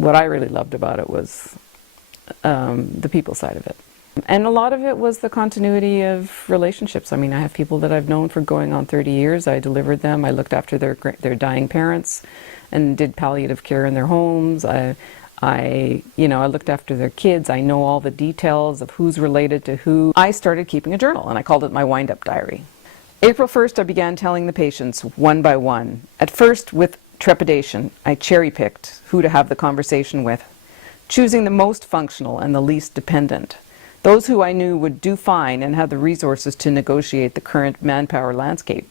what I really loved about it was the people side of it. And a lot of it was the continuity of relationships. I mean, I have people that I've known for going on 30 years. I delivered them. I looked after their dying parents and did palliative care in their homes. I looked after their kids. I know all the details of who's related to who. I started keeping a journal, and I called it my wind-up diary. April 1st, I began telling the patients one by one. At first, with trepidation, I cherry-picked who to have the conversation with, choosing the most functional and the least dependent. Those who I knew would do fine and have the resources to negotiate the current manpower landscape.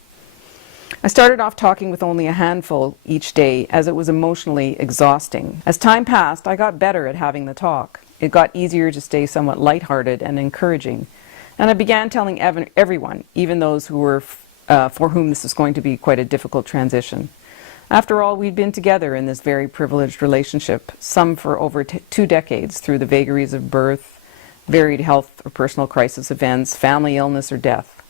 I started off talking with only a handful each day, as it was emotionally exhausting. As time passed, I got better at having the talk. It got easier to stay somewhat lighthearted and encouraging. And I began telling everyone, even those who were for whom this is going to be quite a difficult transition. After all, we'd been together in this very privileged relationship, some for over 2 decades, through the vagaries of birth, varied health or personal crisis events, family illness or death.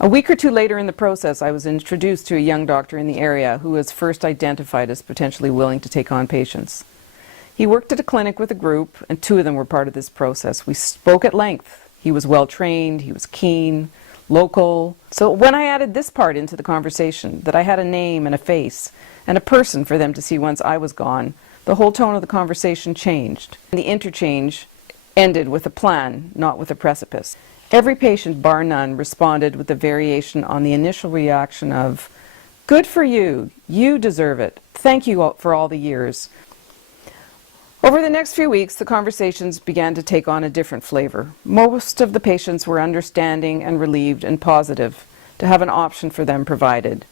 A week or 2 later in the process, I was introduced to a young doctor in the area who was first identified as potentially willing to take on patients. He worked at a clinic with a group, and 2 of them were part of this process. We spoke at length. He was well trained, he was keen, local. So when I added this part into the conversation, that I had a name and a face, and a person for them to see once I was gone, the whole tone of the conversation changed. And the interchange ended with a plan, not with a precipice. Every patient, bar none, responded with a variation on the initial reaction of, "Good for you, you deserve it, thank you for all the years." Over the next few weeks, the conversations began to take on a different flavor. Most of the patients were understanding and relieved and positive to have an option for them provided.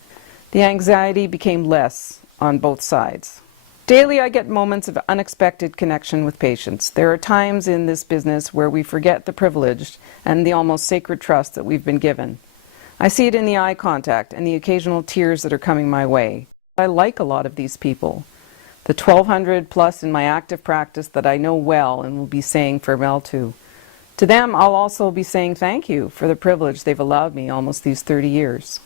The anxiety became less on both sides. Daily, I get moments of unexpected connection with patients. There are times in this business where we forget the privileged and the almost sacred trust that we've been given. I see it in the eye contact and the occasional tears that are coming my way. I like a lot of these people. The 1,200 plus in my active practice that I know well and will be saying farewell to. To them, I'll also be saying thank you for the privilege they've allowed me almost these 30 years.